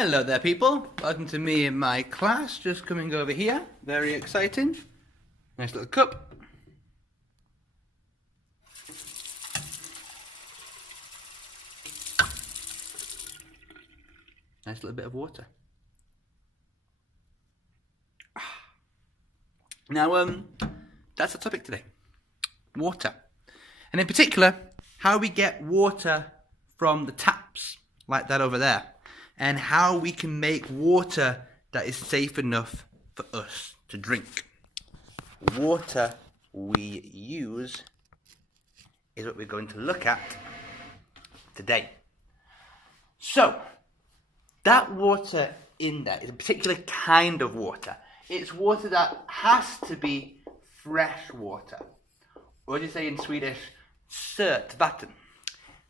Hello there, people. Welcome to me and my class. Just coming over here. Very exciting. Nice little cup. Nice little bit of water. Now, that's the topic today. Water. And in particular, how we get water from the taps, like that over there. And how we can make water that is safe enough for us to drink. Water we use is what we're going to look at today. So, that water in there is a particular kind of water. It's water that has to be fresh water. What do you say in Swedish? Söt vatten.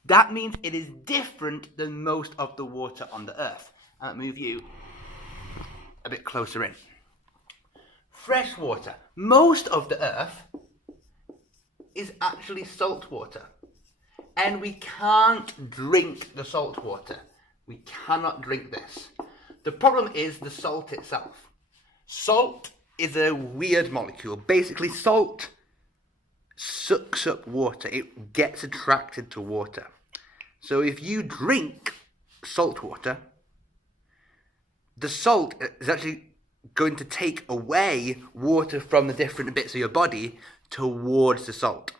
That means it is different than most of the water on the earth. I'll move you a bit closer in. Fresh water. Most of the earth is actually salt water. And we can't drink the salt water. We cannot drink this. The problem is the salt itself. Salt is a weird molecule. Basically, salt sucks up water. It gets attracted to water. So if you drink salt water, the salt is actually going to take away water from the different bits of your body towards the salt,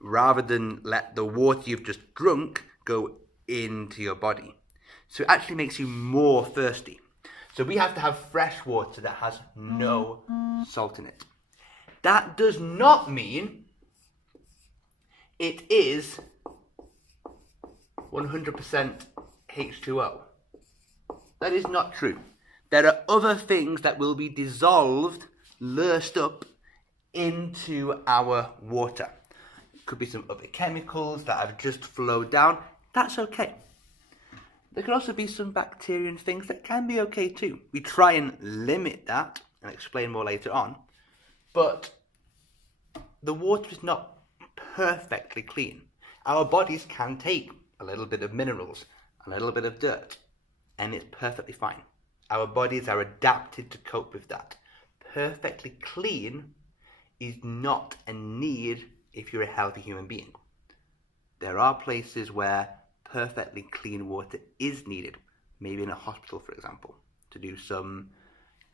rather than let the water you've just drunk go into your body. So it actually makes you more thirsty. So we have to have fresh water that has no salt in it. That does not mean it is 100% H2O. That is not true. There are other things that will be dissolved, lurced up into our water. Could be some other chemicals that have just flowed down. That's okay. There can also be some bacteria and things that can be okay too. We try and limit that and explain more later on. But the water is not perfectly clean. Our bodies can take a little bit of minerals, a little bit of dirt, and it's perfectly fine. Our bodies are adapted to cope with that. Perfectly clean is not a need if you're a healthy human being. There are places where perfectly clean water is needed, maybe in a hospital, for example, to do some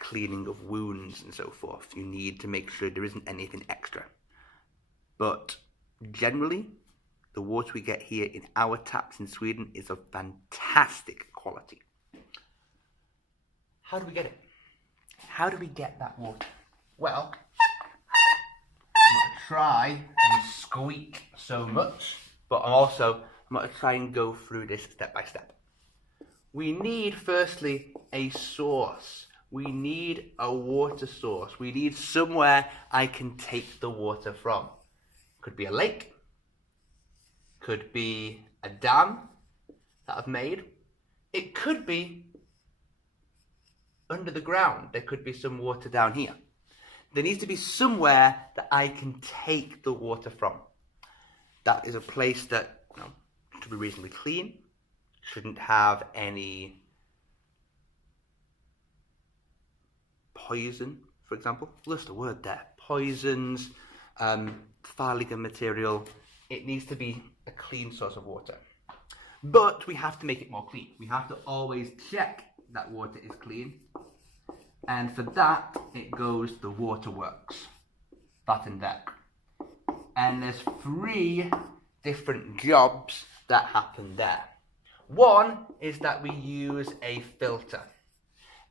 cleaning of wounds and so forth. You need to make sure there isn't anything extra. But generally, the water we get here in our taps in Sweden is of fantastic quality. How do we get it? How do we get that water? Well, I'm going to try and squeak so much, but I'm going to try and go through this step by step. We need, firstly, a source. We need a water source. We need somewhere I can take the water from. Could be a lake. Could be a dam that I've made. It could be under the ground. There could be some water down here. There needs to be somewhere that I can take the water from. That is a place that should be reasonably clean, shouldn't have any poison, for example. List a word there. Poisons, farliga material. It needs to be a clean source of water. But we have to make it more clean. We have to always check that water is clean. And for that, it goes the waterworks. Vattenverk. And there's 3 different jobs that happen there. One is that we use a filter.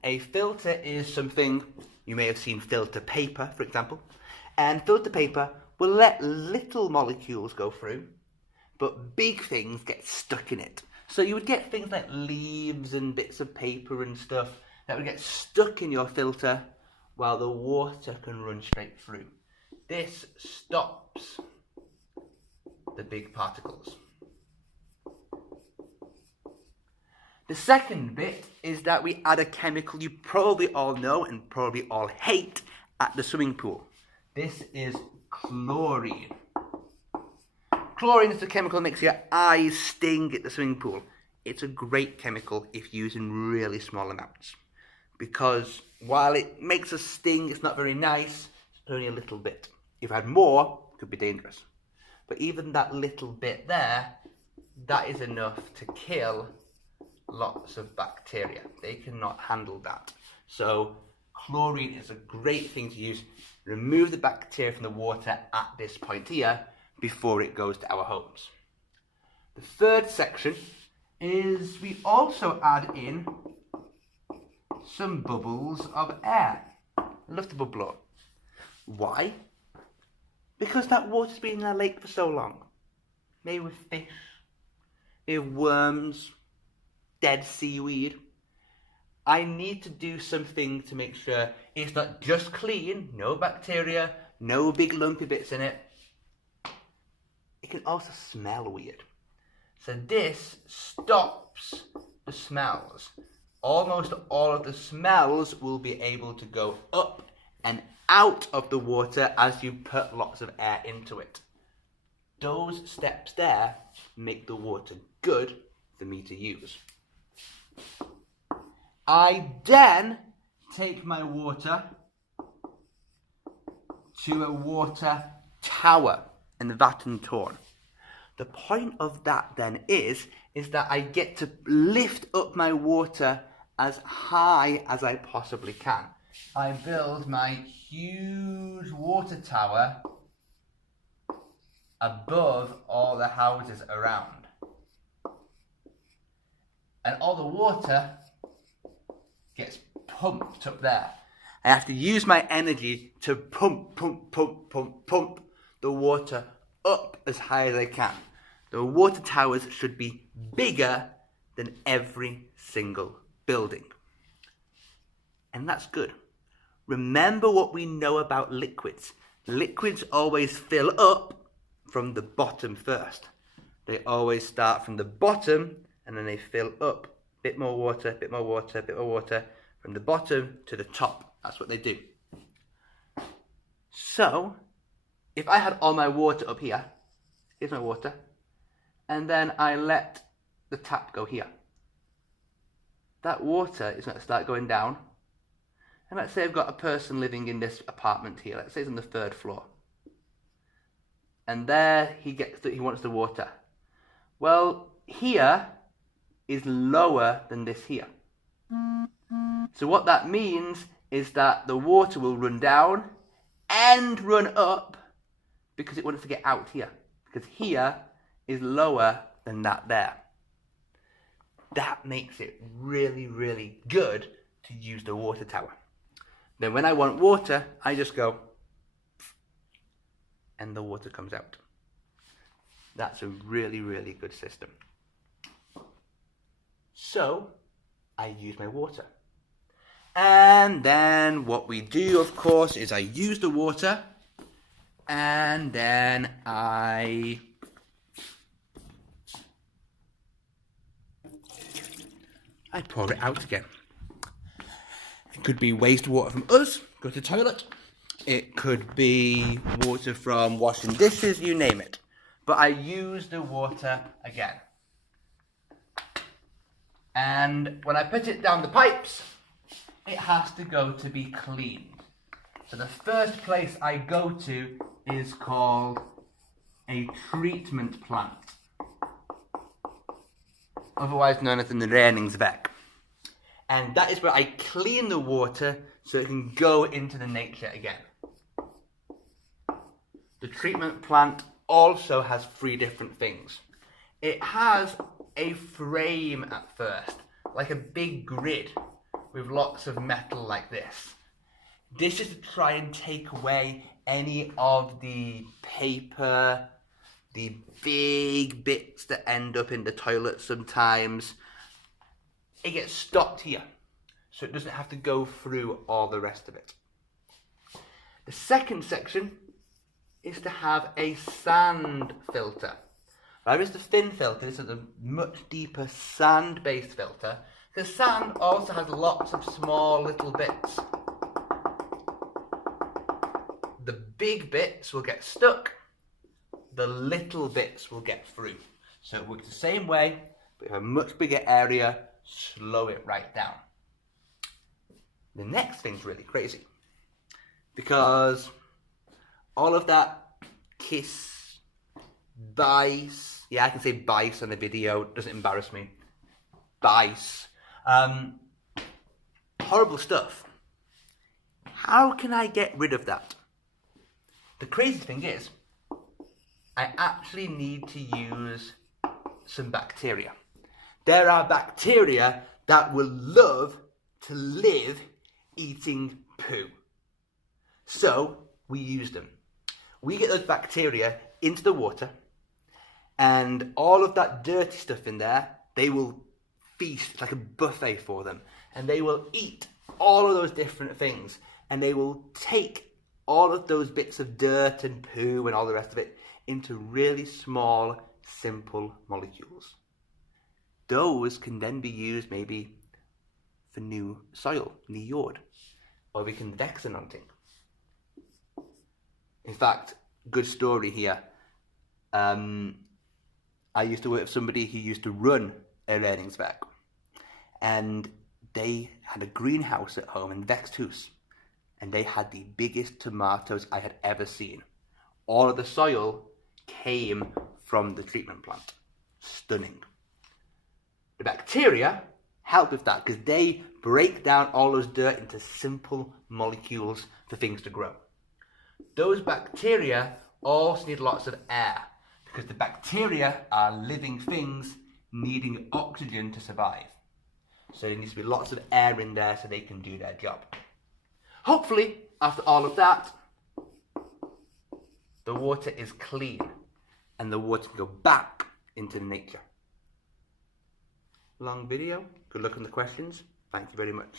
A filter is something, you may have seen filter paper, for example. And filter paper will let little molecules go through, but big things get stuck in it. So you would get things like leaves and bits of paper and stuff that would get stuck in your filter while the water can run straight through. This stops the big particles. The second bit is that we add a chemical you probably all know and probably all hate at the swimming pool. This is chlorine. Chlorine is the chemical that makes your eyes sting at the swimming pool. it's a great chemical if used in really small amounts. Because while it makes us sting, it's not very nice, it's only a little bit. If I had more, it could be dangerous. But even that little bit there, that is enough to kill lots of bacteria. They cannot handle that. So chlorine is a great thing to use. Remove the bacteria from the water at this point here before it goes to our homes. The third section is we also add in some bubbles of air. I love the bubble up. Why? Because that water's been in our lake for so long. Maybe with fish, maybe with worms, dead seaweed. I need to do something to make sure it's not just clean, no bacteria, no big lumpy bits in it. It can also smell weird. So this stops the smells. Almost all of the smells will be able to go up and out of the water as you put lots of air into it. Those steps there make the water good for me to use. I then take my water to a water tower in the Vattentorn. The point of that then is that I get to lift up my water as high as I possibly can. I build my huge water tower above all the houses around. And all the water gets pumped up there. I have to use my energy to pump the water up as high as I can. The water towers should be bigger than every single building. And that's good. Remember what we know about liquids. Liquids always fill up from the bottom first. They always start from the bottom and then they fill up. Bit more water, bit more water, bit more water, from the bottom to the top. That's what they do. So, if I had all my water up here, here's my water, and then I let the tap go here, that water is going to start going down. And let's say I've got a person living in this apartment here. Let's say it's on the 3rd floor. And there he wants the water. Well, here is lower than this here. So what that means is that the water will run down and run up because it wants to get out here. Because here is lower than that there. That makes it really, really good to use the water tower. Then when I want water, I just go and the water comes out. That's a really, really good system. So, I use my water. And then what we do, of course, is I use the water and then I pour it out again. It could be wastewater from us, go to the toilet. It could be water from washing dishes, you name it. But I use the water again. And when I put it down the pipes, it has to go to be cleaned. So the first place I go to is called a treatment plant, otherwise known as the reningsverk. And that is where I clean the water so it can go into the nature again. The treatment plant also has 3 different things. It has a frame at first, like a big grid with lots of metal like this. This is to try and take away any of the paper, the big bits that end up in the toilet sometimes. It gets stopped here, so it doesn't have to go through all the rest of it. The second section is to have a sand filter. There is the thin filter, this is a much deeper sand-based filter. The sand also has lots of small little bits. The big bits will get stuck, the little bits will get through. So it works the same way But if you have a much bigger area, slow it right down. The next thing's really crazy, because all of that kiss, bice, yeah, I can say bice on the video, it doesn't embarrass me, bice, horrible stuff. How can I get rid of that? The crazy thing is, I actually need to use some bacteria. There are bacteria that will love to live eating poo. So we use them. We get those bacteria into the water, and all of that dirty stuff in there, they will feast. It's like a buffet for them, and they will eat all of those different things, and they will take all of those bits of dirt and poo and all the rest of it into really small, simple molecules. Those can then be used maybe for new soil, new yard, or we can vex an hunting. In fact, good story here. I used to work with somebody who used to run a Reningsverk, and they had a greenhouse at home in Växthus, and they had the biggest tomatoes I had ever seen. All of the soil came from the treatment plant. Stunning. The bacteria help with that because they break down all those dirt into simple molecules for things to grow. Those bacteria also need lots of air because the bacteria are living things needing oxygen to survive. So there needs to be lots of air in there so they can do their job. Hopefully, after all of that, the water is clean and the water can go back into nature. Long video. Good luck on the questions. Thank you very much.